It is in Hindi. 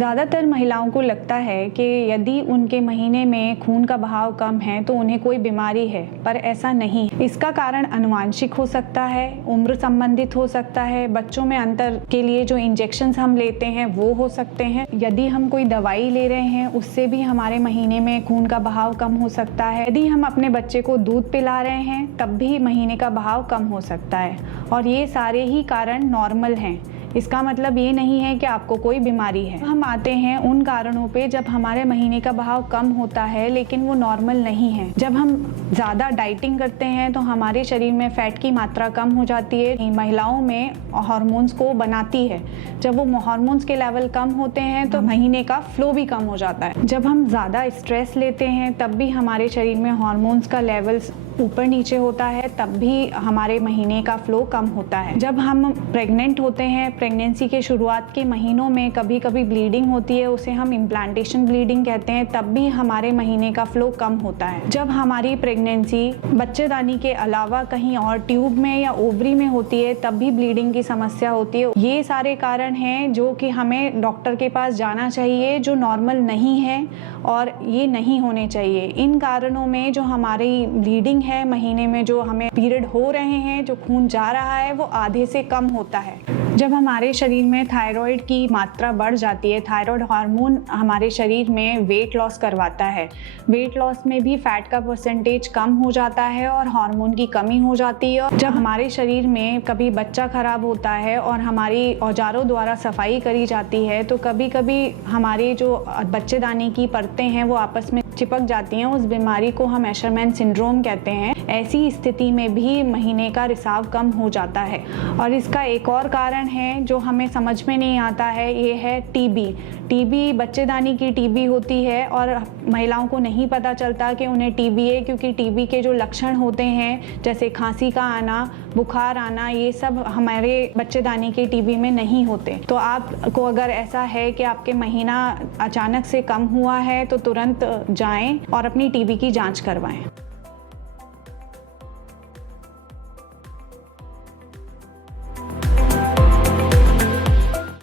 ज़्यादातर महिलाओं को लगता है कि यदि उनके महीने में खून का बहाव कम है तो उन्हें कोई बीमारी है, पर ऐसा नहीं। इसका कारण आनुवांशिक हो सकता है, उम्र संबंधित हो सकता है, बच्चों में अंतर के लिए जो इंजेक्शंस हम लेते हैं वो हो सकते हैं। यदि हम कोई दवाई ले रहे हैं उससे भी हमारे महीने में खून का बहाव कम हो सकता है। यदि हम अपने बच्चे को दूध पिला रहे हैं तब भी महीने का बहाव कम हो सकता है, और ये सारे ही कारण नॉर्मल हैं। इसका मतलब ये नहीं है कि आपको कोई बीमारी है। हम आते हैं उन कारणों पे जब हमारे महीने का बहाव कम होता है लेकिन वो नॉर्मल नहीं है। जब हम ज़्यादा डाइटिंग करते हैं तो हमारे शरीर में फैट की मात्रा कम हो जाती है। महिलाओं में हार्मोन्स को बनाती है। जब वो हार्मोन्स के लेवल कम होते हैं तो महीने का फ्लो भी कम हो जाता है। जब हम ज़्यादा स्ट्रेस लेते हैं तब भी हमारे शरीर में हार्मोन्स का लेवल्स ऊपर नीचे होता है, तब भी हमारे महीने का फ्लो कम होता है। जब हम प्रेग्नेंट होते हैं, प्रेगनेंसी के शुरुआत के महीनों में कभी कभी ब्लीडिंग होती है, उसे हम इम्प्लांटेशन ब्लीडिंग कहते हैं, तब भी हमारे महीने का फ्लो कम होता है। जब हमारी प्रेगनेंसी बच्चेदानी के अलावा कहीं और ट्यूब में या ओवरी में होती है तब भी ब्लीडिंग की समस्या होती है। ये सारे कारण हैं जो कि हमें डॉक्टर के पास जाना चाहिए, जो नॉर्मल नहीं है और ये नहीं होने चाहिए। इन कारणों में जो हमारी ब्लीडिंग है महीने में, जो हमें पीरियड हो रहे हैं, जो खून जा रहा है, वो आधे से कम होता है। जब हमारे शरीर में थायराइड की मात्रा बढ़ जाती है, थायराइड हार्मोन हमारे शरीर में वेट लॉस करवाता है। वेट लॉस में भी फैट का परसेंटेज कम हो जाता है और हार्मोन की कमी हो जाती है। जब हमारे शरीर में कभी बच्चा खराब होता है और हमारी औजारों द्वारा सफाई करी जाती है तो कभी कभी हमारे जो बच्चेदानी की परतें हैं वो आपस में चिपक जाती हैं। उस बीमारी को हम एशरमैन सिंड्रोम कहते हैं। ऐसी स्थिति में भी महीने का रिसाव कम हो जाता है। और इसका एक और कारण है जो हमें समझ में नहीं आता है, ये है टीबी। टीबी बच्चेदानी की टीबी होती है और महिलाओं को नहीं पता चलता कि उन्हें टीबी है, क्योंकि टीबी के जो लक्षण होते हैं जैसे खांसी का आना, बुखार आना, ये सब हमारे बच्चेदानी के टीबी में नहीं होते। तो आपको अगर ऐसा है कि आपके महीना अचानक से कम हुआ है तो तुरंत जाएं और अपनी टीबी की जांच करवाएं।